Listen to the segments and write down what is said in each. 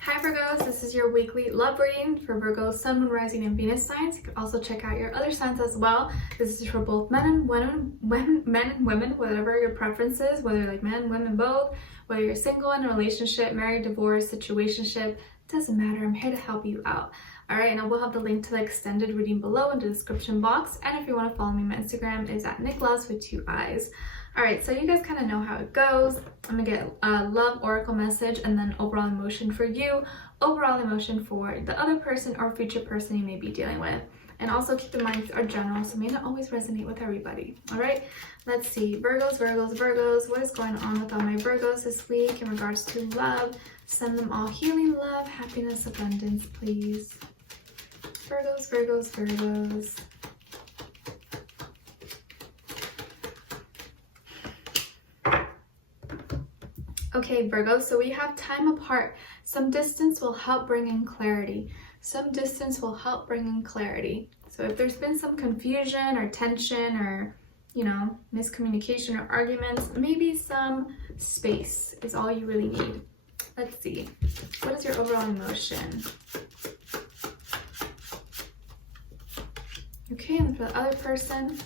Hi Virgos, this is your weekly love reading for Virgo, Sun, Moon, Rising, and Venus signs. You can also check out your other signs as well. This is for both men and women, whatever your preference is, whether you're like men, women, both, whether you're single, in a relationship, married, divorced, situationship, doesn't matter. I'm here to help you out. Alright, and I will have the link to the extended reading below in the description box. And if you want to follow me, my Instagram is at Nicloves with 2 eyes. Alright, so you guys kind of know how it goes. I'm going to get a love oracle message and then overall emotion for you, overall emotion for the other person or future person you may be dealing with. And also keep in mind, these are general, so may not always resonate with everybody. Alright, let's see. Virgos, what is going on with all my Virgos this week in regards to love? Send them all healing, love, happiness, abundance, please. Virgos. Okay, Virgo, so we have time apart. Some distance will help bring in clarity. So if there's been some confusion or tension or, miscommunication or arguments, maybe some space is all you really need. Let's see. What is your overall emotion? Okay, and for the other person,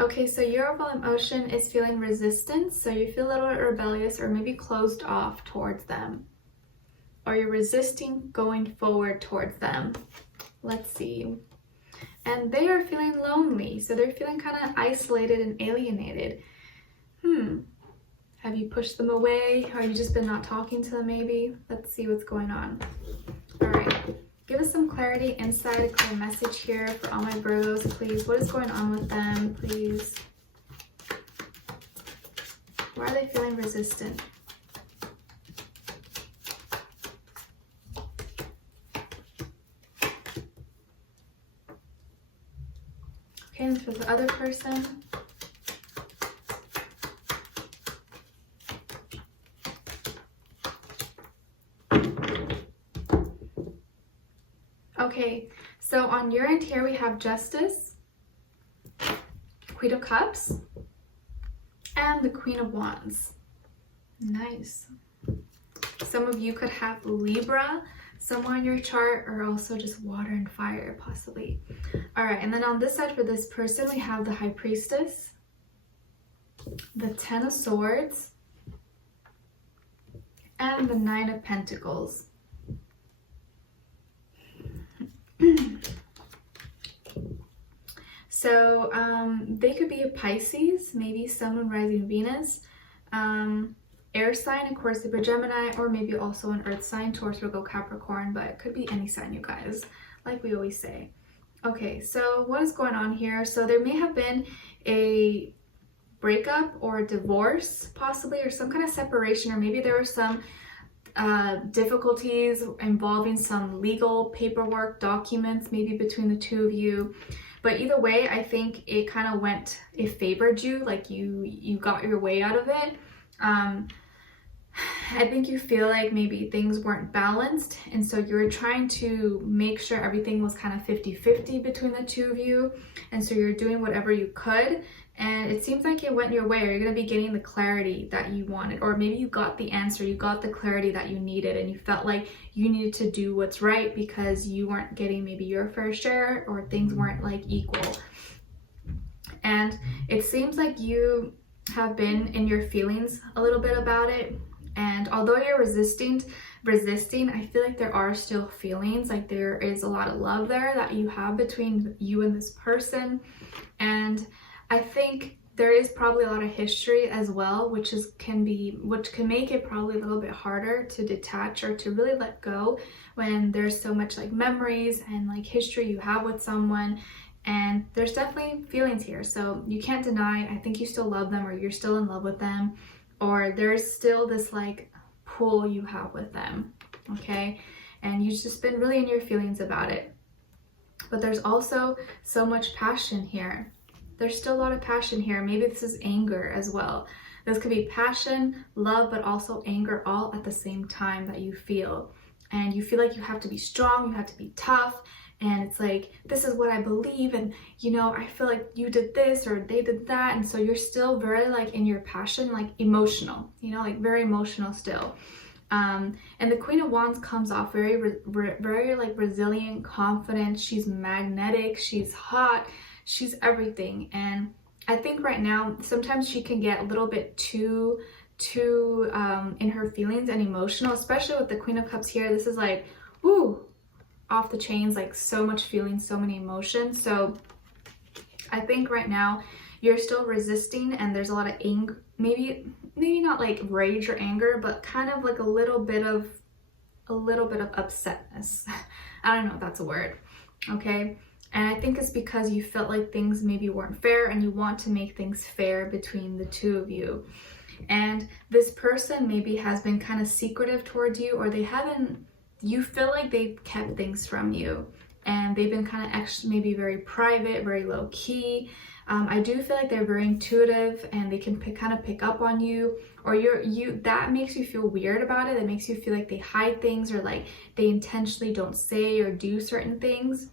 okay, so your overall emotion is feeling resistance. So you feel a little bit rebellious or maybe closed off towards them. Or you're resisting going forward towards them. Let's see. And they are feeling lonely. So they're feeling kind of isolated and alienated. Have you pushed them away? Or you just been not talking to them maybe? Let's see what's going on. All right. Give us some clarity, insight, a clear message here for all my Virgos, please. What is going on with them, please? Why are they feeling resistant? Okay, and for the other person. Okay, so on your end here we have Justice, Queen of Cups, and the Queen of Wands. Nice. Some of you could have Libra somewhere in your chart, or also just water and fire possibly. All right, and then on this side for this person we have the High Priestess, the Ten of Swords, and the Nine of Pentacles. So they could be a Pisces, maybe Sun, Moon, Rising, Venus, air sign, Aquarius, Libra, Gemini, or maybe also an earth sign, Taurus, Virgo, Capricorn, but it could be any sign, you guys, like we always say. Okay, so what is going on here? So there may have been a breakup or a divorce possibly, or some kind of separation, or maybe there were some difficulties involving some legal paperwork, documents, maybe between the two of you. But either way, I think it kind of it favored you, like you got your way out of it. I think you feel like maybe things weren't balanced, and so you were trying to make sure everything was kind of 50-50 between the two of you, and so you're doing whatever you could, and it seems like it went your way, or you're going to be getting the clarity that you wanted, or maybe you got the answer, you got the clarity that you needed, and you felt like you needed to do what's right because you weren't getting maybe your fair share, or things weren't like equal. And it seems like you have been in your feelings a little bit about it, and although you're resisting, I feel like there are still feelings, like there is a lot of love there that you have between you and this person. And I think there is probably a lot of history as well, which can make it probably a little bit harder to detach or to really let go when there's so much like memories and like history you have with someone. And there's definitely feelings here, so you can't deny, I think you still love them, or you're still in love with them, or there's still this like pull you have with them, okay? And you've just been really in your feelings about it. But there's also so much passion here. There's still a lot of passion here. Maybe this is anger as well. This could be passion, love, but also anger all at the same time that you feel. And you feel like you have to be strong, you have to be tough, and it's like, this is what I believe, and you know, I feel like you did this or they did that, and so you're still very like in your passion, like emotional, you know, like very emotional still. And the Queen of Wands comes off very like resilient, confident. She's magnetic, she's hot, she's everything. And I think right now sometimes she can get a little bit too in her feelings and emotional, especially with the Queen of Cups here. This is like, ooh, off the chains, like so much feeling, so many emotions. So I think right now you're still resisting, and there's a lot of anger, maybe not like rage or anger, but kind of like a little bit of upsetness. I don't know if that's a word, okay? And I think it's because you felt like things maybe weren't fair, and you want to make things fair between the two of you. And this person maybe has been kind of secretive towards you, or you feel like they've kept things from you, and they've been kind of maybe very private, very low key. I do feel like they're very intuitive, and they can kind of pick up on you, or that makes you feel weird about it. That makes you feel like they hide things, or like they intentionally don't say or do certain things.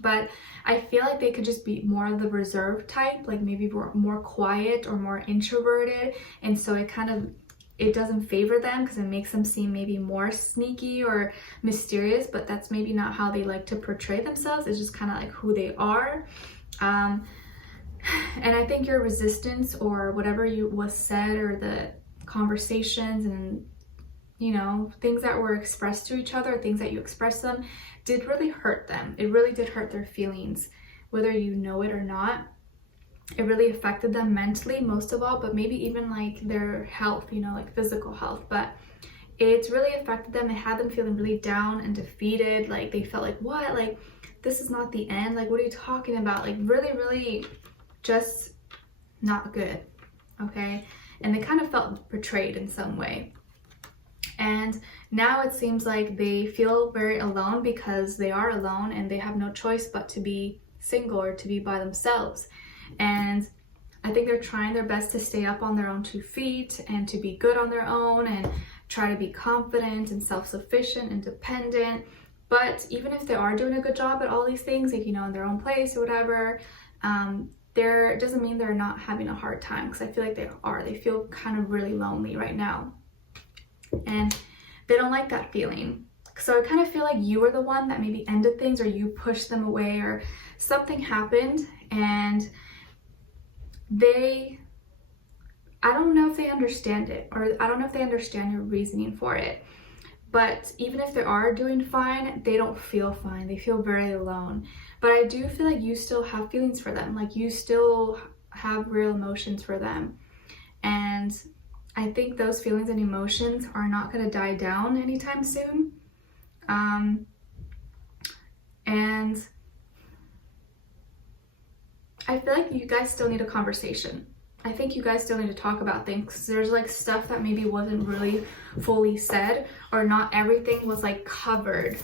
But I feel like they could just be more of the reserved type, like maybe more quiet or more introverted, and so it doesn't favor them because it makes them seem maybe more sneaky or mysterious, but that's maybe not how they like to portray themselves. It's just kind of like who they are. And I think your resistance, or whatever was said, or the conversations and, you know, things that were expressed to each other, things that you expressed to them, did really hurt them. It really did hurt their feelings, whether you know it or not. It really affected them mentally, most of all, but maybe even like their health, you know, like physical health. But it's really affected them. It had them feeling really down and defeated. Like they felt like, what? Like, this is not the end. Like, what are you talking about? Like, really just not good, okay? And they kind of felt betrayed in some way. And now it seems like they feel very alone, because they are alone and they have no choice but to be single or to be by themselves. And I think they're trying their best to stay up on their own 2 feet and to be good on their own and try to be confident and self-sufficient, independent. But even if they are doing a good job at all these things, like, you know, in their own place or whatever, there doesn't mean they're not having a hard time, because I feel like they are. They feel kind of really lonely right now, and they don't like that feeling. So I kind of feel like you were the one that maybe ended things, or you pushed them away, or something happened, and I don't know if they understand it, or I don't know if they understand your reasoning for it. But even if they are doing fine, they don't feel fine. They feel very alone. But I do feel like you still have feelings for them. Like, you still have real emotions for them. And I think those feelings and emotions are not going to die down anytime soon. And I feel like you guys still need a conversation. I think you guys still need to talk about things. There's like stuff that maybe wasn't really fully said, or not everything was like covered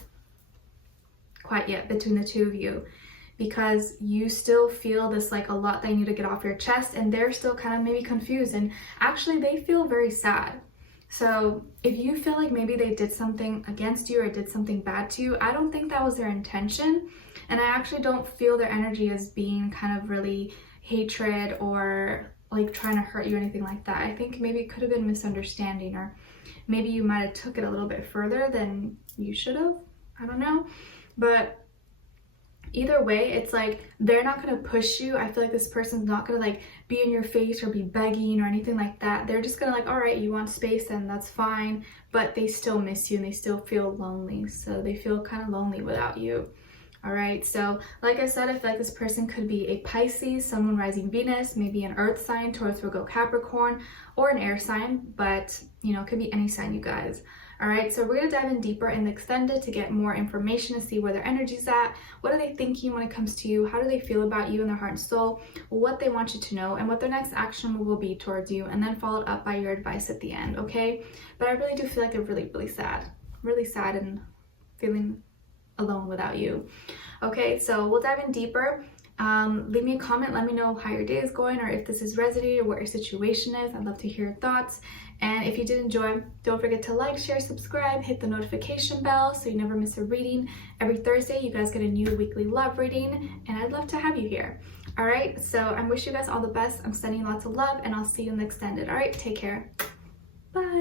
quite yet between the two of you, because you still feel this like a lot that you need to get off your chest, and they're still kind of maybe confused, and actually they feel very sad. So if you feel like maybe they did something against you or did something bad to you, I don't think that was their intention. And I actually don't feel their energy as being kind of really hatred or like trying to hurt you or anything like that. I think maybe it could have been misunderstanding, or maybe you might have took it a little bit further than you should have. I don't know. But either way, it's like they're not going to push you. I feel like this person's not going to like be in your face or be begging or anything like that. They're just going to like, all right, you want space, then that's fine. But they still miss you, and they still feel lonely. So they feel kind of lonely without you. All right, so like I said, I feel like this person could be a Pisces, Sun, Moon, Rising, Venus, maybe an Earth sign, Taurus, Virgo, Capricorn, or an air sign, but you know, it could be any sign, you guys. All right, so we're gonna dive in deeper in the extended to get more information, to see where their energy's at, what are they thinking when it comes to you, how do they feel about you in their heart and soul, what they want you to know, and what their next action will be towards you, and then followed up by your advice at the end, okay? But I really do feel like they're really sad and feeling alone without you. Okay, so we'll dive in deeper. Leave me a comment, let me know how your day is going, or if this is resonating, or what your situation is. I'd love to hear your thoughts. And if you did enjoy, don't forget to like, share, subscribe, hit the notification bell so you never miss a reading. Every Thursday, you guys get a new weekly love reading, and I'd love to have you here. All right, so I wish you guys all the best. I'm sending lots of love, and I'll see you in the extended. All right, take care.